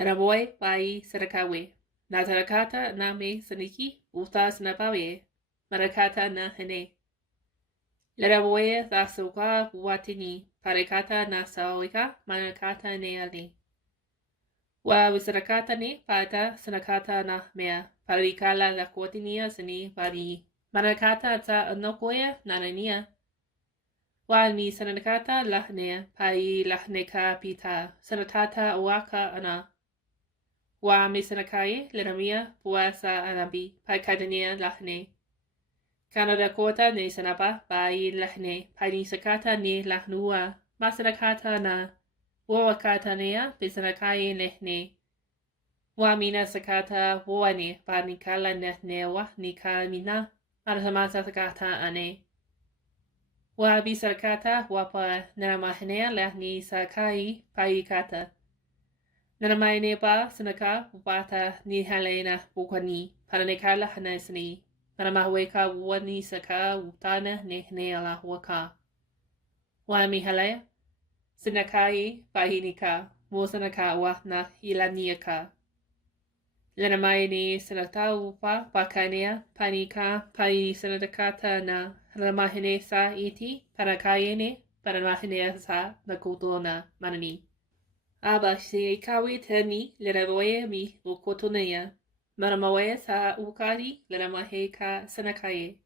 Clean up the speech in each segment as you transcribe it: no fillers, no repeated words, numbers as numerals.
Naraboy bai sarakawe. Na tarakata na me saniki utas na bawe. Marakata na hene. Laraboy thasuka watini. Parekata na sawika manakata ne ali. Wa wisarakata ne pata sanakata na mea. Parikala la kotinia sani pari. Manakata ta anokoya nanania. Wa ni sanakata lahnea pai lahneka pita. Sanatata waka ana. Wa misanakaye leramia puasa anabi paikadania lahne. Canada kota ne sanapa bai lahne pai sakata ne lahnua masanakata na wawakata nea bisanakaye lehne. Wa mina sakata woane panikala nehne wa nikamina marasamasa sakata ane. Wa bisakata wapa naramahnea lahni sakai paikata. Nanamaine pa sanaka upata ni halena bukani paranekala hanasni panamahweka wani saka utana nehne ala waka. Wami halaya sinakai pahinika mosanaka wa na ilaniaka. Lanamaine sanata upa pakanea panika pai sanadakata na halamahine sa iti parakayene paramahine sa nakutona manani. Aba se kawi teni leraboye mi ukotonea. Maramawe sa ukari leramahe ka sanakaye.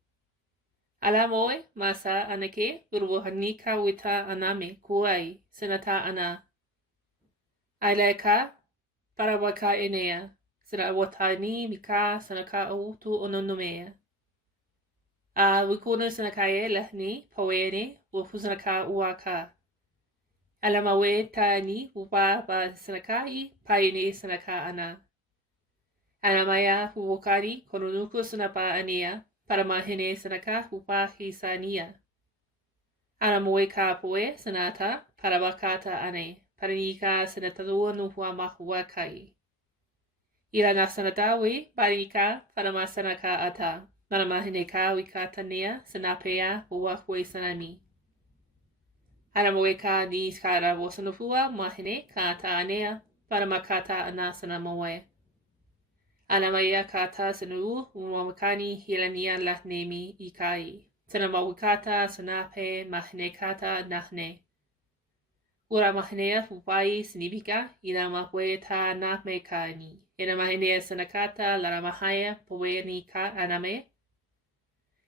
Alamoe masa anake urwohanika wita aname kuai senata ana. Aileka parawaka enea. Sira watani mika sanaka utu ononomea. A wikuna sanakaye lahni pawene wufusanaka uaka. Alamawe tani upa ba sanakai paine sanaka ana. Alamaya huwokari konunuku sanapa ania paramahine sanaka upa hisania. Alamawe ka poe sanata parabakata ane paranika sanatatua nuhua mahuakai. Ilana sanatawe parika paramasanaka ata paramahine ka wikatania sanapea huwakwe sanami. Aramaweka ni skara wosanufua mahine kata anea paramakata anasana moe. Anamaya kata sanu umamakani hilania lahnemi ikai. Sanamawikata sanape mahine kata nahne. Ura mahinea upai sinibika inamahwe ta nahmekani. Inamahinea sanakata laramahaya poweni ka aname.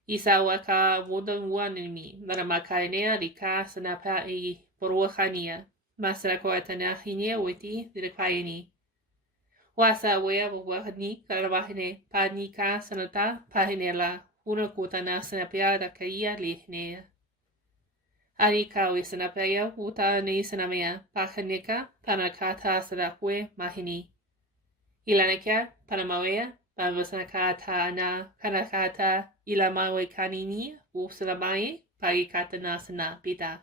Isawaka wudamwanimi maramakainea rika sanapa e poruahania masrakoatana hinia witi dirikaini. Wasa wea wahani karavahine panika sanata pahinela unakutana sanapia dakaia lihnea. Anikawi sanapia utani sanamea pahanika panakata sadakwe mahini. Ilanaka panamawea Pavasanakata na kanakata ilamawe kanini usalamae pagikata nasana pita.